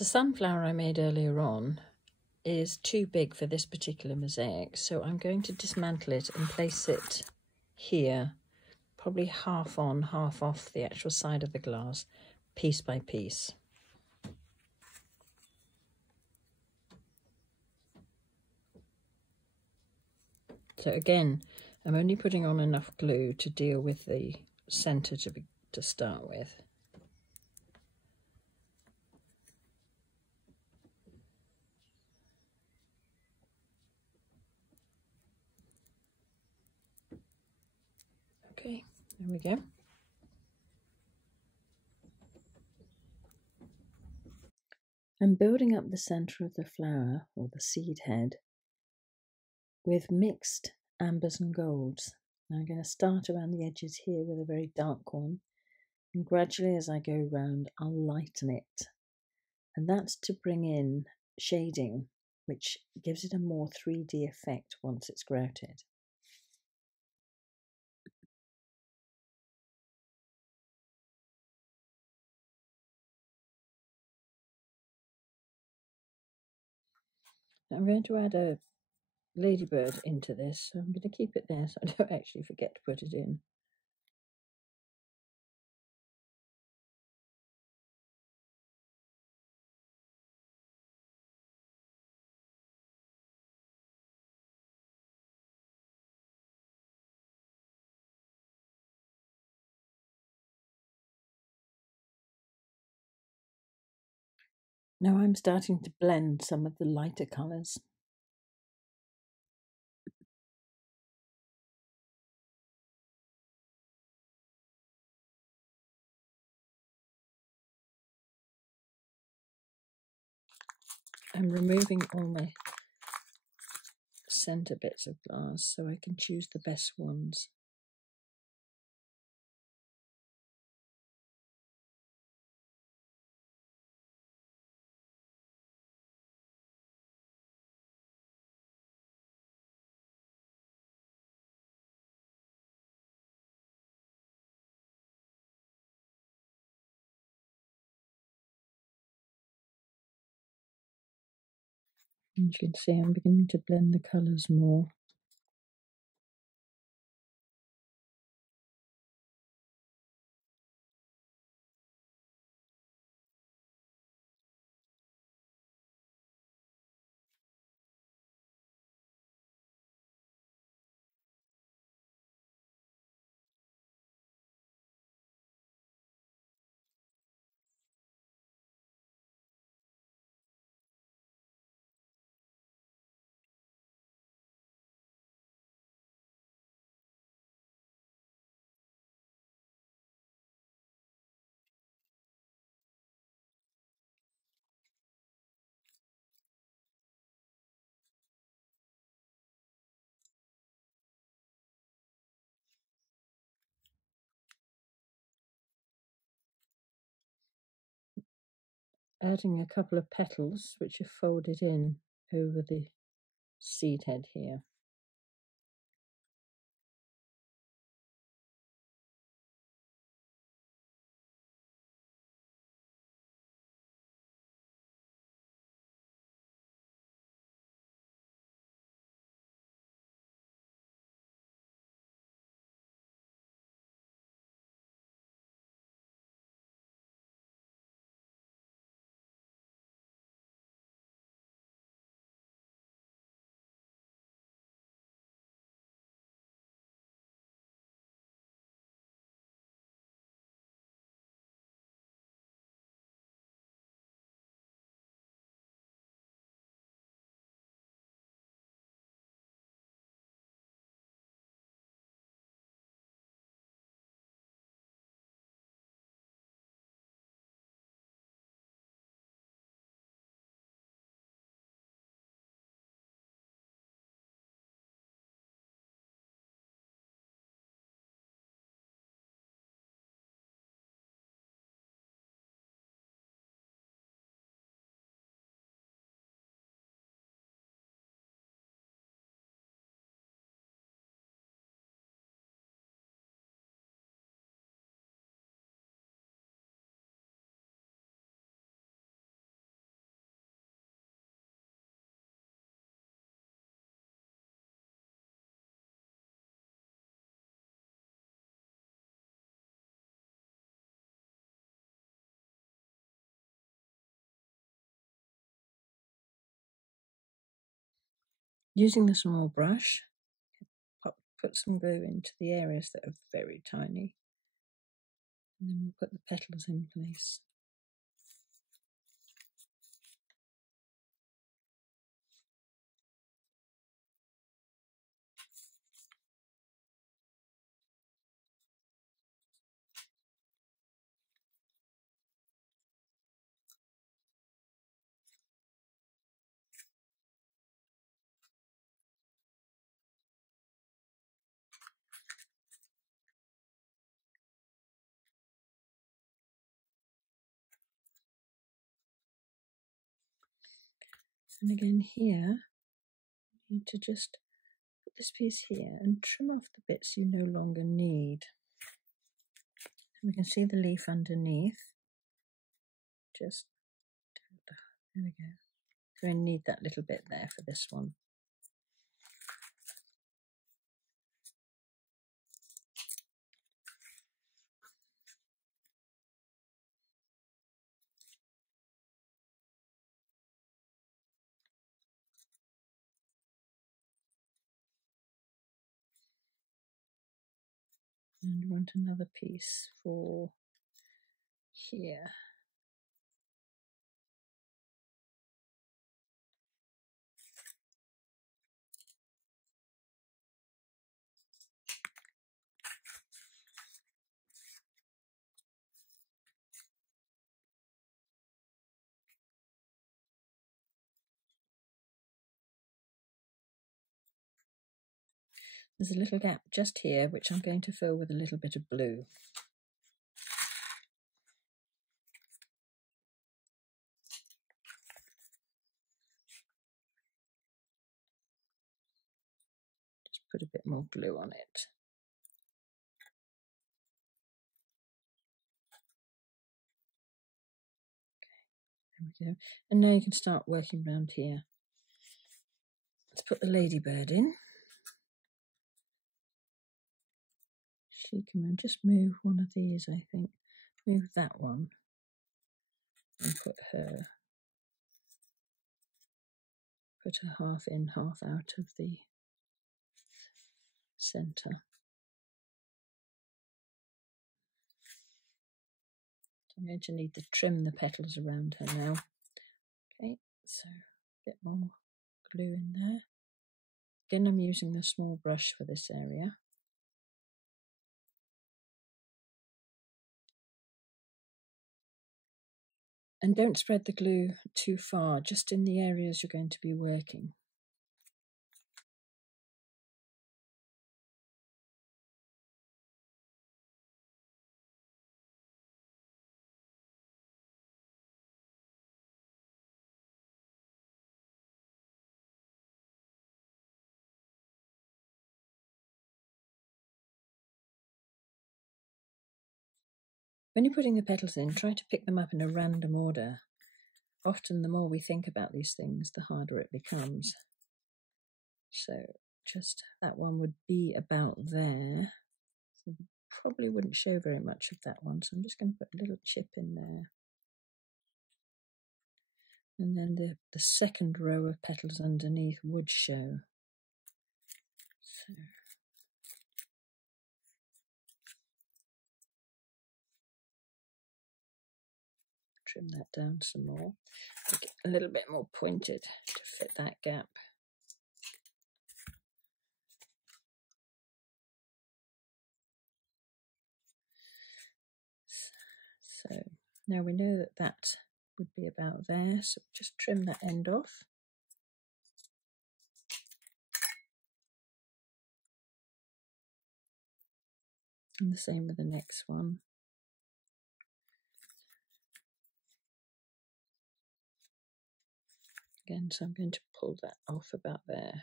The sunflower I made earlier on is too big for this particular mosaic, so I'm going to dismantle it and place it here, probably half on, half off the actual side of the glass, piece by piece. So again, I'm only putting on enough glue to deal with the centre to start with. Okay, there we go. I'm building up the centre of the flower, or the seed head, with mixed ambers and golds. Now I'm going to start around the edges here with a very dark one, and gradually as I go round I'll lighten it, and that's to bring in shading, which gives it a more 3D effect once it's grouted. I'm going to add a ladybird into this, so I'm going to keep it there so I don't actually forget to put it in. Now I'm starting to blend some of the lighter colours. I'm removing all my centre bits of glass so I can choose the best ones. And you can see I'm beginning to blend the colours more. Adding a couple of petals which are folded in over the seed head here. Using the small brush, put some glue into the areas that are very tiny, and then we'll put the petals in place. And again here, you need to just put this piece here and trim off the bits you no longer need. And we can see the leaf underneath. Just, there we go. So I need that little bit there for this one. And we want another piece for here. There's a little gap just here, which I'm going to fill with a little bit of blue. Just put a bit more glue on it. Okay, there we go. And now you can start working around here. Let's put the ladybird in. She can just move one of these, I think. Move that one and put her half in, half out of the centre. I'm going to need to trim the petals around her now. Okay, so a bit more glue in there. Again, I'm using the small brush for this area. And don't spread the glue too far, just in the areas you're going to be working. When you're putting the petals in, try to pick them up in a random order. Often the more we think about these things, the harder it becomes. So just that one would be about there. So probably wouldn't show very much of that one, so I'm just going to put a little chip in there. And then the second row of petals underneath would show. So trim that down some more. Make it a little bit more pointed to fit that gap. So now we know that that would be about there, so just trim that end off. And the same with the next one. Again, so I'm going to pull that off about there.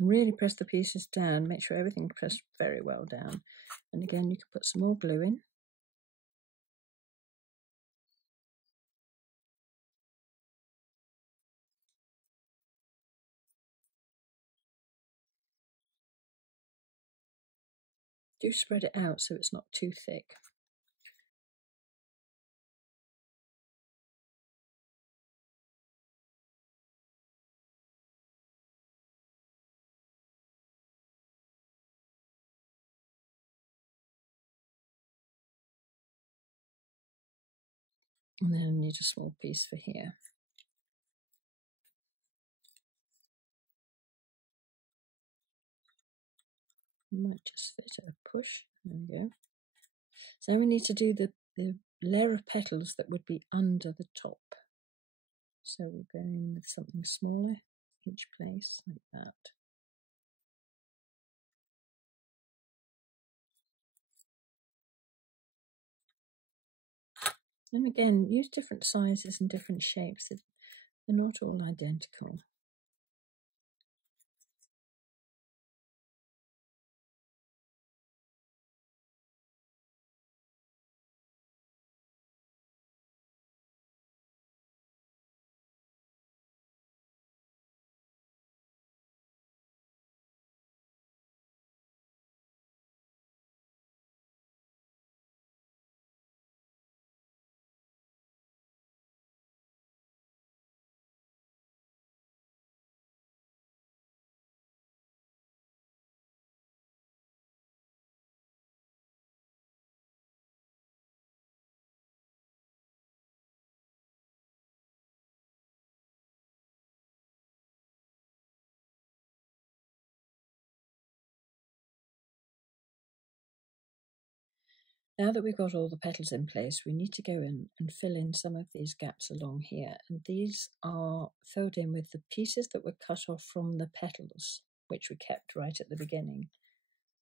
Really press the pieces down, make sure everything's pressed very well down. And again, you can put some more glue in. Do spread it out so it's not too thick. And then I need a small piece for here. Might just fit a push. There we go. So now we need to do the layer of petals that would be under the top. So we're going in with something smaller each place, like that. And again, use different sizes and different shapes. They're not all identical. Now that we've got all the petals in place, we need to go in and fill in some of these gaps along here. And these are filled in with the pieces that were cut off from the petals, which we kept right at the beginning.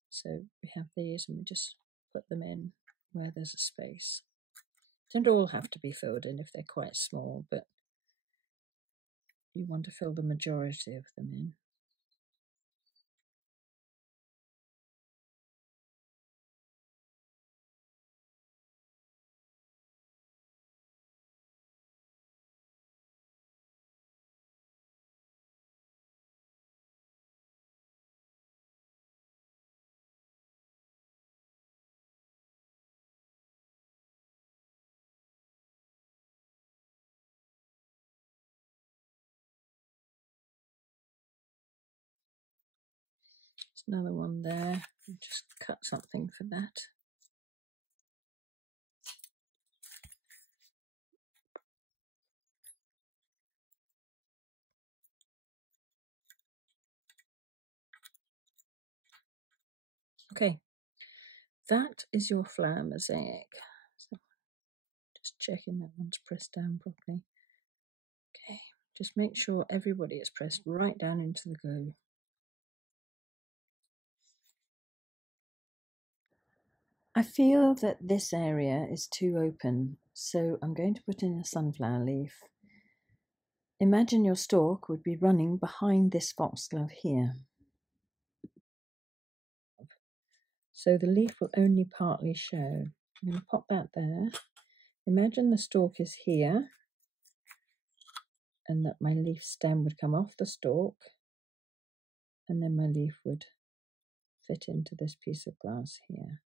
So we have these and we just put them in where there's a space. Don't all have to be filled in if they're quite small, but you want to fill the majority of them in. There's another one there. I'll just cut something for that. Okay, that is your flower mosaic. So just checking that one's pressed down properly. Okay, just make sure everybody is pressed right down into the glue. I feel that this area is too open, so I'm going to put in a sunflower leaf. Imagine your stalk would be running behind this foxglove here. So the leaf will only partly show. I'm going to pop that there. Imagine the stalk is here and that my leaf stem would come off the stalk and then my leaf would fit into this piece of glass here.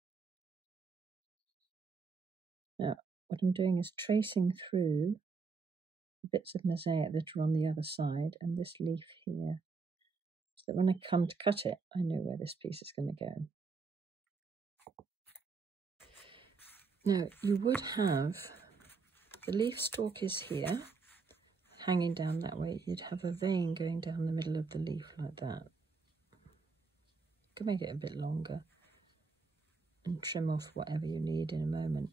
Now, what I'm doing is tracing through the bits of mosaic that are on the other side and this leaf here, so that when I come to cut it, I know where this piece is going to go. Now, you would have, the leaf stalk is here, hanging down that way. You'd have a vein going down the middle of the leaf like that. You can make it a bit longer and trim off whatever you need in a moment.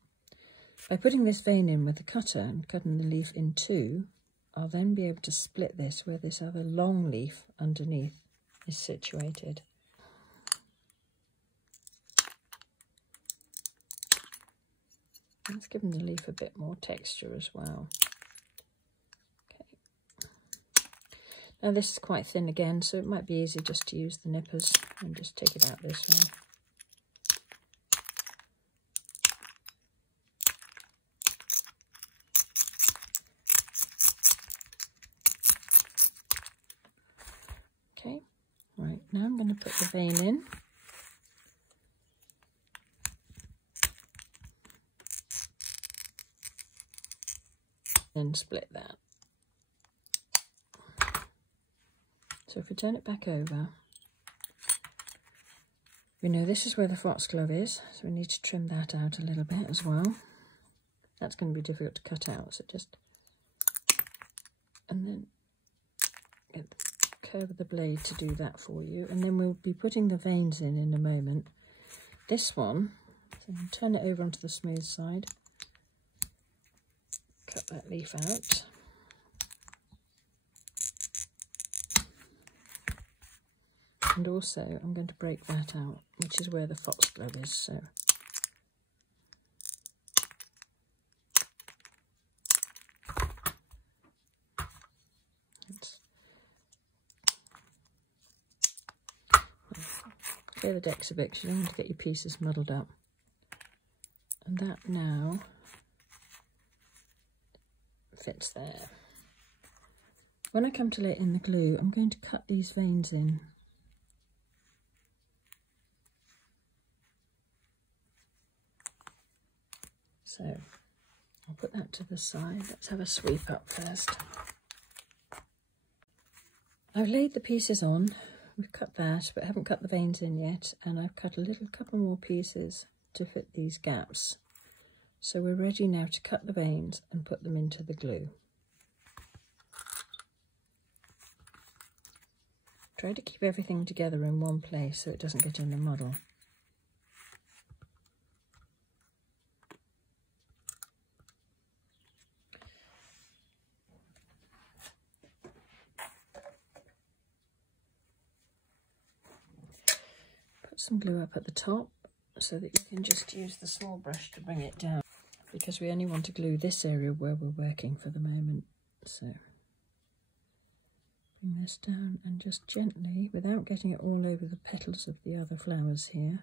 By putting this vein in with the cutter and cutting the leaf in two, I'll then be able to split this where this other long leaf underneath is situated. Let's give the leaf a bit more texture as well. Okay. Now this is quite thin again, so it might be easy just to use the nippers and just take it out this way. Okay, right, now I'm going to put the vein in. and split that. So if we turn it back over, we know this is where the foxglove is, so we need to trim that out a little bit as well. That's going to be difficult to cut out, so just, and then get the curve of the blade to do that for you. And then we'll be putting the veins in a moment. This one, so I'm going to turn it over onto the smooth side, cut that leaf out. And also I'm going to break that out, which is where the foxglove is, so. Clear the decks a bit because you don't want to get your pieces muddled up. And that now fits there. When I come to lay it in the glue, I'm going to cut these veins in. So I'll put that to the side. Let's have a sweep up first. I've laid the pieces on. We've cut that, but haven't cut the veins in yet. And I've cut a couple more pieces to fit these gaps. So we're ready now to cut the veins and put them into the glue. Try to keep everything together in one place so it doesn't get in the muddle. Put some glue up at the top so that you can just use the small brush to bring it down, because we only want to glue this area where we're working for the moment. So bring this down and just gently, without getting it all over the petals of the other flowers here,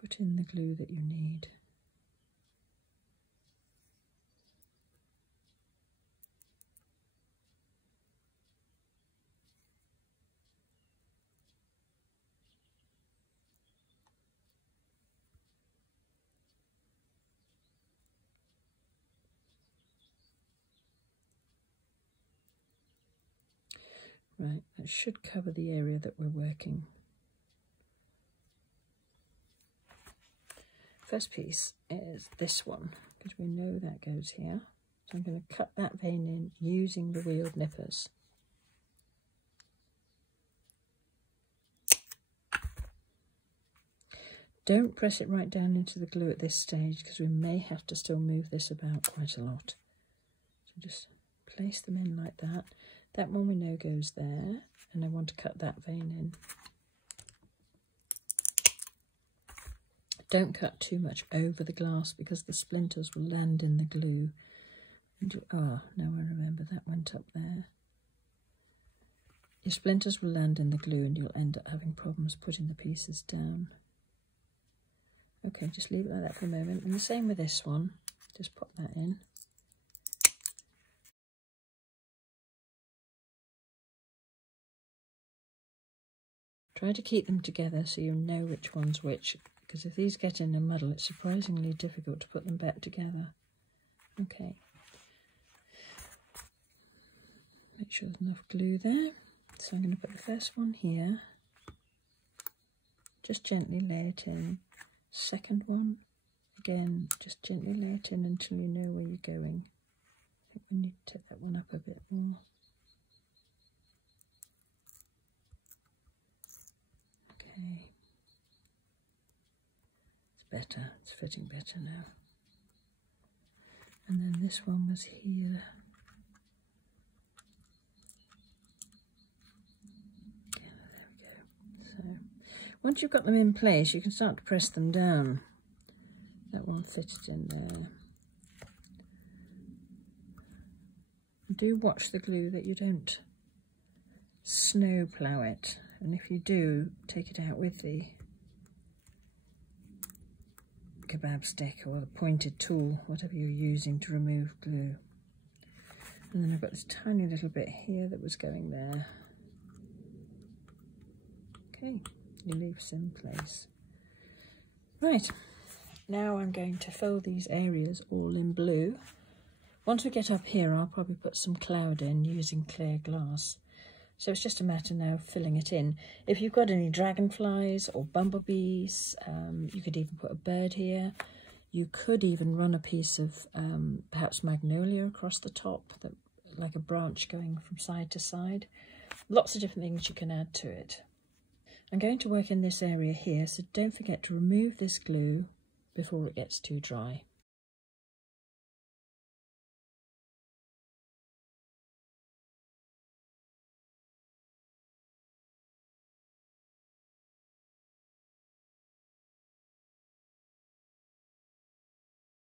put in the glue that you need. Right, that should cover the area that we're working. First piece is this one, because we know that goes here. So I'm going to cut that vein in using the wheeled nippers. Don't press it right down into the glue at this stage, because we may have to still move this about quite a lot. So just place them in like that. That one we know goes there, and I want to cut that vein in. Don't cut too much over the glass because the splinters will land in the glue. And now I remember that went up there. Your splinters will land in the glue and you'll end up having problems putting the pieces down. Okay, just leave it like that for a moment. And the same with this one. Just pop that in. Try to keep them together so you know which one's which, because if these get in a muddle, it's surprisingly difficult to put them back together. Okay. Make sure there's enough glue there. So I'm going to put the first one here. Just gently lay it in. Second one, again, just gently lay it in until you know where you're going. I think we need to take that one up a bit more. Okay. It's better, it's fitting better now. And then this one was here. Yeah, there we go. So once you've got them in place, you can start to press them down. That one fitted in there. Do watch the glue that you don't snow plough it, and if you do, take it out with the kebab stick or the pointed tool, whatever you're using to remove glue. And then I've got this tiny little bit here that was going there. Okay, you leave this in place. Right, now I'm going to fill these areas all in blue. Once we get up here, I'll probably put some cloud in using clear glass. So it's just a matter now of filling it in. If you've got any dragonflies or bumblebees, you could even put a bird here. You could even run a piece of perhaps magnolia across the top, like a branch going from side to side. Lots of different things you can add to it. I'm going to work in this area here, so don't forget to remove this glue before it gets too dry.